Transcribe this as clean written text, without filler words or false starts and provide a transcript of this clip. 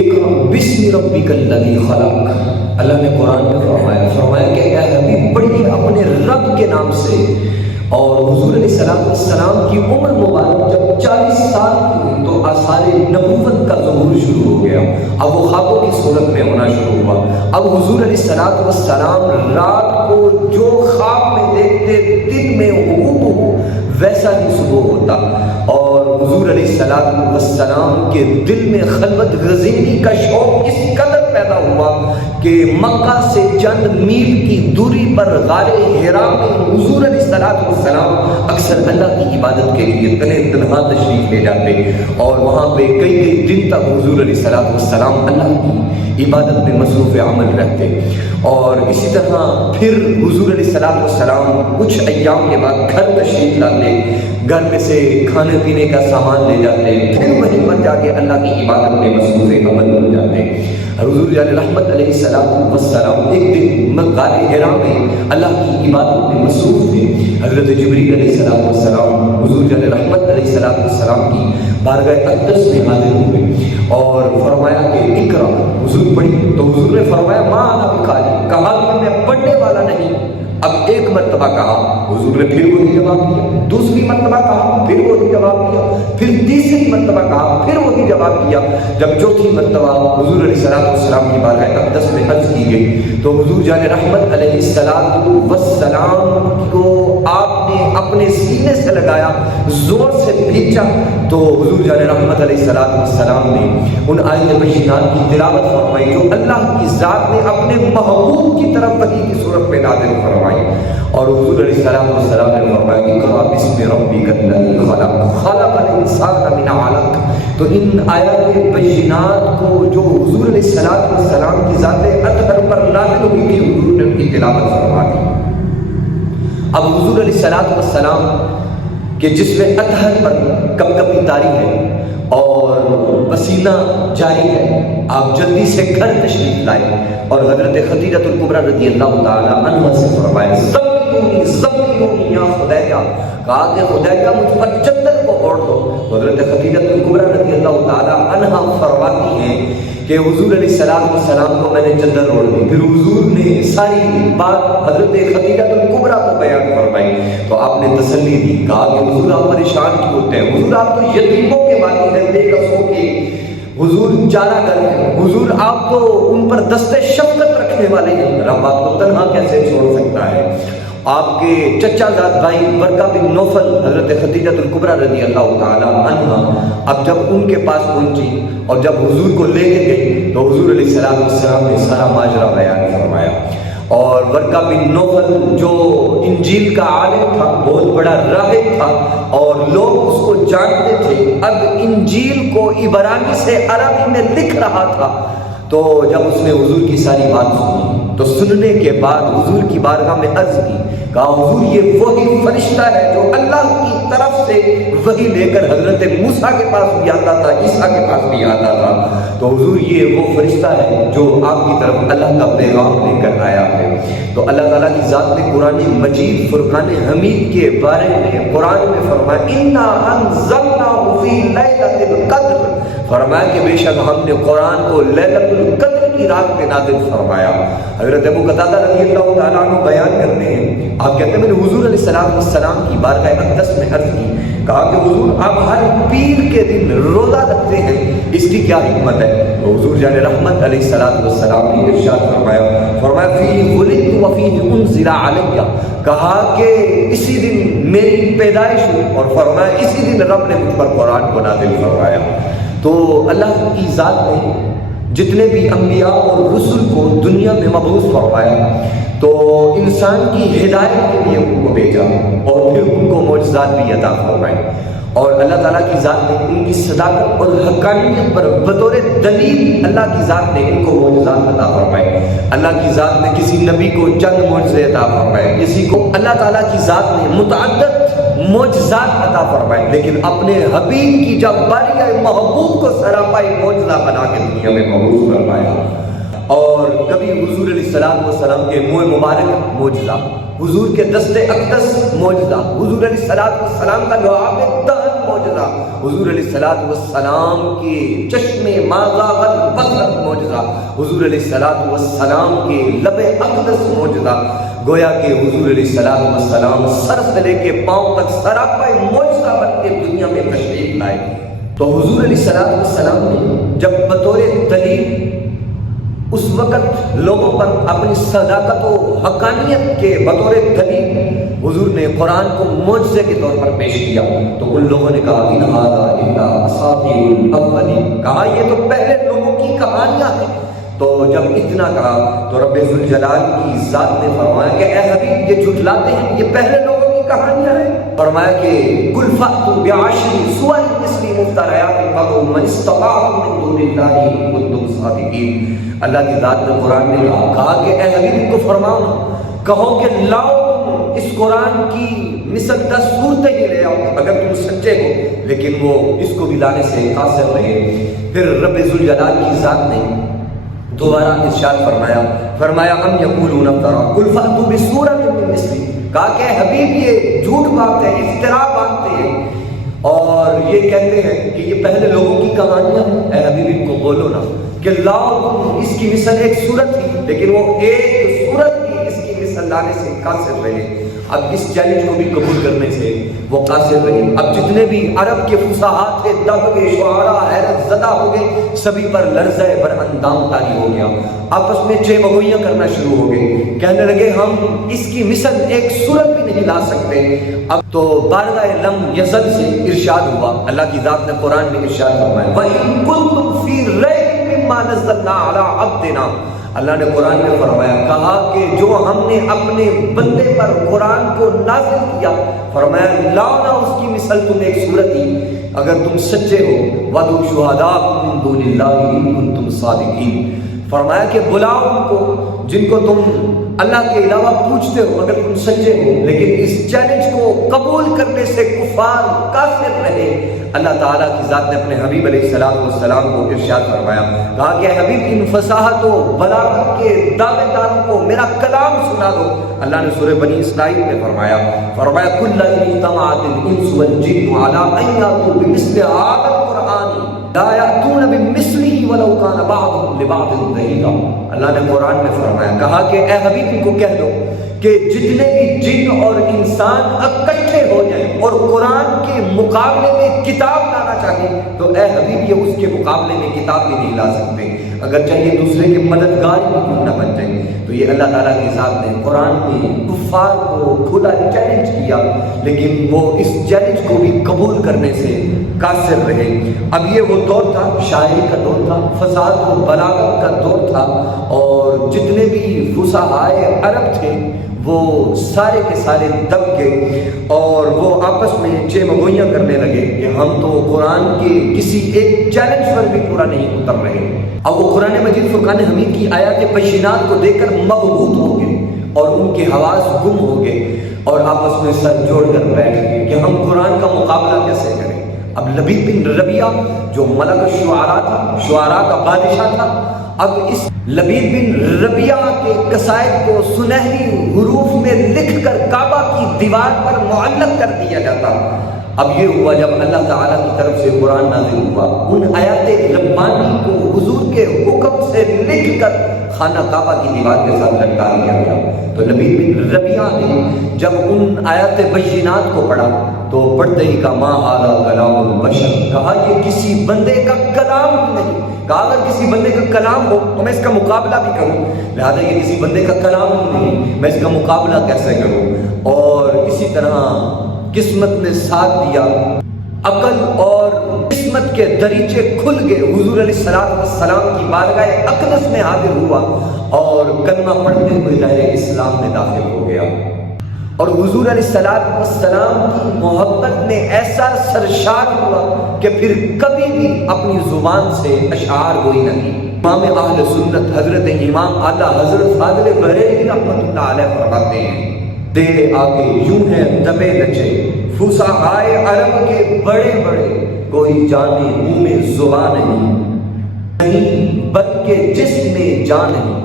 اقرأ بسم ربک الذی خلق، اللہ نے قرآن میں فرمایا کہ اے حبیب پڑھیے اپنے رب کے نام سے۔ اور حضور علیہ السلام کی عمر مبارک جب 40 سال کی ہوئی تو آثار نبوت کا ظہور شروع ہو گیا، اب وہ خوابوں کی صورت میں ہونا شروع ہوا۔ اب حضور علیہ السلام رات کو جو خواب میں دیکھتے دن میں ہو ویسا ہی صبح ہوتا، اور حضور علیہ السلام کے دل میں خلوت گزینی کا شوق اس قدر پیدا ہوا کہ مکہ سے چند میل کی دوری پر غار حرا میں حضور علیہ السلام اکثر اللہ کی عبادت کے لیے تنہا تشریف لے جاتے، اور وہاں پہ کئی دن تک حضور علیہ السلام اللہ کی عبادت میں مصروف عمل رہتے۔ اور اسی طرح پھر حضور علیہ السلام کچھ ایام کے بعد گھر تشریف لاتے، گھر میں سے کھانے پینے کا سامان لے جاتے، پھر وہیں پر جا کے اللہ کی عبادت میں مصروف عمل ہو جاتے۔ حضور جان رحمت علیہ السلام ایک دن غار حرا میں اللہ کی عبادت میں مصروف تھے۔ حضرت جبریل علیہ السلام حضور جان رحمت علیہ السلام کی بارگاہ اقدس میں حاضر ہوئے اور فرمایا کہ اقرا، حضور پڑھی، تو حضور نے فرمایا ما انا بقاری، کہا کہ میں پڑھنے والا نہیں۔ اب ایک مرتبہ کہا، حضور نے پھر وہی جواب دیا، دوسری مرتبہ کہا، پھر وہی جواب دیا، پھر تیسری مرتبہ کہا، پھر وہی جواب دیا۔ جب چوتھی مرتبہ حضور علیہ السلام کی بارگاہ اقدس میں عرض کی گئی تو حضور جان رحمت علیہ السلام کو آپ نے اپنے سینے سے لگایا، زور سے بھیجا، تو حضور جان رحمت علیہ السلام نے ان آیت بینات کی تلاوت فرمائی جو اللہ کی ذات نے اپنے محبوب کی طرف وحی کی صورت میں نازل فرمائی۔ اور حضور علیہ السلام نے فرمایا کہ اقرأ بسم ربک الذی خلق، خلق الانسان من علق۔ تو ان آیات بینات کو جو حضور علیہ السلام کی ذات اطہر پر نازل ہوئی تھی، حضور نے ان کی تلاوت فرما دی۔ اب حضور علیہ السلام کہ جس میں اطہر پر کپکپی طاری ہے اور پسینہ جاری ہے، آپ جلدی سے گھر تشریف لائے اور حضرت خدیجہ الکبریٰ رضی اللہ تعالی عنہ سے فرمایا زمینونی یا خدیجہ، کہا کہ خدیجہ مجھ پر چادر کو اوڑھ دو۔ حضرت خدیجہ الکبریٰ رضی اللہ تعالی عنہ فرماتی ہیں کہ حضور علیہ السلام کو میں نے چادر اوڑھ دی، پھر حضور نے ساری بات حضرت خدیجہ الکبریٰ کو بیان فرمائی تو آپ نے تسلی دی، کہا کہ حضور آپ پریشان کیوں ہوتے ہیں، حضور آپ تو یتیموں کے والی ہیں، بے کسوں کے حضور چارہ گر ہیں، حضور آپ تو ان پر دست شفقت رکھنے والے ہیں، رب آپ کو تنہا کیسے چھوڑ سکتا ہے۔ آپ کے چچا زاد بھائی ورقہ بن نوفل حضرت خدیجہ الکبریٰ رضی اللہ تعالی عنہ اب جب ان کے پاس پہنچی اور جب حضور کو لے کے گئی تو حضور علیہ السلام نے سارا ماجرا بیان فرمایا۔ اور ورقہ بن نوفل جو انجیل کا عالم تھا، بہت بڑا راہب تھا اور لوگ اس کو جانتے تھے، اب انجیل کو عبرانی سے عربی میں لکھ رہا تھا۔ تو جب اس نے حضور کی ساری بات سنی تو سننے کے بعد حضور کی بارگاہ میں عرض کی، کہا حضور یہ وہی فرشتہ ہے جو اللہ کی طرف سے وحی لے کر حضرت موسیٰ کے پاس بھی آتا تھا، عیسیٰ کے پاس بھی آتا تھا، تو حضور یہ وہ فرشتہ ہے جو آپ کی طرف اللہ کا پیغام لے کر آیا ہے۔ تو اللہ تعالیٰ کی ذات نے قرآن مجید فرقان حمید کے بارے میں قرآن میں فرمایا اِنَّا أَنزَلْنَاهُ فِي لَيْلَةِ الْقَدْرِ، فرمایا کہ بے شک ہم نے قرآن کو لیلۃ القدر کی رات میں نازل فرمایا۔ حضرت ابو قتادہ رضی اللہ تعالیٰ عنہ بیان کرتے ہیں، آپ کہتے ہیں میں نے حضور علیہ السلام کی بارگاہ اقدس میں عرض کی، کہا کہ حضور آپ ہر پیر کے دن روزہ رکھتے ہیں، اس کی کیا حکمت ہے؟ تو حضور جان رحمت علیہ السلام نے ارشاد فرمایا فِيهِ وُلِدْتُ وَفِيهِ أُنزِلَ عَلَيَّ، کہا کہ اسی دن میری پیدائش ہوئی اور فرمایا اسی دن رب نے مجھ پر قرآن کو نازل فرمایا۔ تو اللہ کی ذات نے جتنے بھی انبیاء اور رسل کو دنیا میں مبعوث فرمایا تو انسان کی ہدایت کے لیے ان کو بھیجا اور پھر ان کو معجزات بھی عطا فرمائے۔ اور اللہ تعالیٰ کی ذات نے ان کی صداقت اور حقانیت پر بطور دلیل اللہ کی ذات نے ان کو معجزات عطا فرمائے۔ اللہ کی ذات نے کسی نبی کو چند معجزے عطا فرمائے، کسی کو اللہ تعالیٰ کی ذات نے متعدد معجزات عطا فرمائے، لیکن اپنے حبیب کی جب باری آئی محبوب کو سراپائی معجزہ بنا کے دنیا میں مبعوث فرمایا۔ اور کبھی حضور علیہ السلام کے منہ مبارک معجزہ، حضور کے دست اقدس معجزہ، حضور علیہ السلام کا لعاب دہن معجزہ، حضور علیہ السلام کے چشم ما زاغ البصر حضور علیہ الصلوۃ والسلام کے لب اقدس معجزہ، گویا کہ حضور علیہ الصلوۃ والسلام سر سے لے کے پاؤں تک سراپا معجزہ بن کے دنیا میں تشریف لائے۔ تو حضور علیہ الصلوۃ والسلام نے جب بطور دلیل اس وقت لوگوں پر اپنی صداقت و حقانیت کے بطور دلیل حضور نے قرآن کو معجزے کے طور پر پیش کیا، تو ان لوگوں نے کہا ان ھذا الا اساطیر الاولین، کہا یہ تو پہلے لوگوں کی کہانیاں ہیں۔ تو جب اتنا کہا تو رب ذوالجلال کی ذات نے فرمایا کہ اے حبیب یہ جھٹلاتے ہیں، یہ پہلے لوگوں کی کہانیاں ہیں۔ فرمایا کہ قل فأتوا بعشر سور مثلہ مفتریات فادعوا من استطعتم من دون اللہ ان کنتم صادقین۔ اللہ کی ذات نے قرآن میں کہا کہ اے حبیب ان کو فرماؤ، کہو کہ لاؤ تم اس قرآن کی مثل 10 صورتیں ہی لے آؤ اگر تم سچے ہو، لیکن وہ اس کو بھی لانے سے قاصر رہے۔ پھر رب ذوالجلال کی ذات نے دوبارہ ارشاد فرمایا ام یقولون افترا قل فأتوا بسورۃ من مثلہ، کہا کہ حبیب یہ جھوٹ بات ہے، افترا باندھتے ہیں اور یہ کہتے ہیں کہ یہ پہلے لوگوں کی کہانیاں ہیں۔ اے حبیب ان کو بولو نا کہ لاؤ تم اس کی مثل ایک سورت تھی، لیکن وہ ایک سورت بھی اس کی مثل لانے سے قاصر رہے۔ اب اس چیلنج کو بھی قبول کرنے سے وہ قاصر رہے۔ اب جتنے بھی عرب کے فصاحات تھے دب کے شعراء حیرت زدہ ہو گئے، سبھی پر لرزہ بر اندام طاری ہو گیا، آپس میں چہ بگویاں کرنا شروع ہو گئے، کہنے لگے ہم اس کی مثل ایک سورت بھی نہیں لا سکتے۔ اب تو بارگاہ لم یزل سے ارشاد ہوا، اللہ کی ذات نے قرآن میں ارشاد فرمایا وَإِن كُنتُمْ فِي رَيْبٍ مِّمَّا نَزَّلْنَا عَلَىٰ عَبْدِنَا، اللہ نے قرآن میں فرمایا، کہا کہ جو ہم نے اپنے بندے پر قرآن کو نازل کیا، فرمایا لاؤ نا اس کی مثل تم ایک سورت ہی اگر تم سچے ہو، وَادْعُوا شُهَدَاءَكُم مِّن دُونِ اللَّهِ إِن كُنتُمْ صَادِقِينَ، فرمایا کہ بلاؤ ان کو جن کو تم اللہ کے علاوہ پوچھتے ہو اگر تم سچے ہو، لیکن اس چیلنج کو قبول کرنے سے کفار کافر رہے۔ اللہ تعالیٰ کی ذات نے اپنے حبیب علیہ السلام کو ارشاد فرمایا، کہا کہ حبیب ان فصاحت و بلاغت کے دعوے داروں کو میرا کلام سنا دو۔ اللہ نے سورہ بنی اسرائیل میں فرمایا کل اجتمعت الانس والجن علی ان یاتوا بمثل هذا القرآن لا یأتون بمثلہ ولو کان بعضهم لبعض ظہیرا۔ اللہ نے قرآن میں فرمایا، کہا کہ اے حبیب ان کو کہہ دو کہ جتنے بھی جن اور انسان اکٹھے ہو جائیں اور قرآن کے مقابلے میں کتاب لانا چاہیں تو اے حبیب یہ اس کے مقابلے میں کتاب بھی نہیں لا سکتے، اگر چاہیے دوسرے کے مددگار بھی کیوں نہ بن جائیں۔ تو یہ اللہ تعالیٰ کی ذات نے قرآن میں کفار کو کھلا چیلنج کیا، لیکن وہ اس چیلنج کو بھی قبول کرنے سے قاصر رہے۔ اب یہ وہ دور تھا، شاعری کا دور تھا، فصاحت و بلاغت کا دور تھا، اور جتنے بھی فصحائے عرب تھے وہ سارے کے سارے دب گئے اور وہ آپس میں چہ مگوئیاں کرنے لگے کہ ہم تو قرآن کے کسی ایک چیلنج پر بھی پورا نہیں اتر رہے۔ اب وہ قرآن مجید فرقان حمید کی آیات بینات کو دیکھ کر مبہوت ہو گئے اور ان کے حواس گم ہو گئے اور آپس میں سر جوڑ کر بیٹھ گئے کہ ہم قرآن کا مقابلہ کیسے کریں۔ اب لبید بن ربیعہ جو ملک الشعراء تھا، شعراء کا بادشاہ تھا، اب اس لبید بن ربیعہ کے قصائد کو سنہری حروف میں لکھ کر کعبہ کی دیوار پر معلق کر دیا جاتا۔ اب یہ ہوا جب اللہ تعالیٰ کی طرف سے قرآن نازل ہوا، ان آیات ربانی کو حضور کے حکم سے لکھ کر خانہ کعبہ کی دیوار کے ساتھ لٹکا دیا گیا۔ تو لبید بن ربیعہ نے جب ان آیات بینات کو پڑھا تو پڑھتے ہی کہا ما ھذا کلام البشر، کہا یہ کسی بندے کا کلام ہی نہیں، کہا اگر کسی بندے کا کلام ہو تو میں اس کا مقابلہ بھی کروں، لہذا یہ کسی بندے کا کلام ہی نہیں، میں اس کا مقابلہ کیسے کروں۔ اور اسی طرح قسمت نے ساتھ دیا، عقل اور قسمت کے دریچے کھل گئے، حضور علیہ السلام کی بارگاہ اقدس میں حاضر ہوا اور کلمہ پڑھتے ہوئے دائرہ اسلام میں داخل ہو گیا۔ اور حضور علیہ السلام کی محبت میں ایسا سرشار ہوا کہ پھر کبھی بھی اپنی زبان سے اشعار گوئی نہیں۔ امام اہل سنت حضرت امام اعلیٰ حضرت فاضل بریلوی رحمۃ اللہ علیہ فرماتے ہیں تیرے آگے یوں ہے دبے نچے فصحائے عرب کے بڑے بڑے، کوئی جانے منہ میں زبان نہیں بلکہ جسم میں جان نہیں۔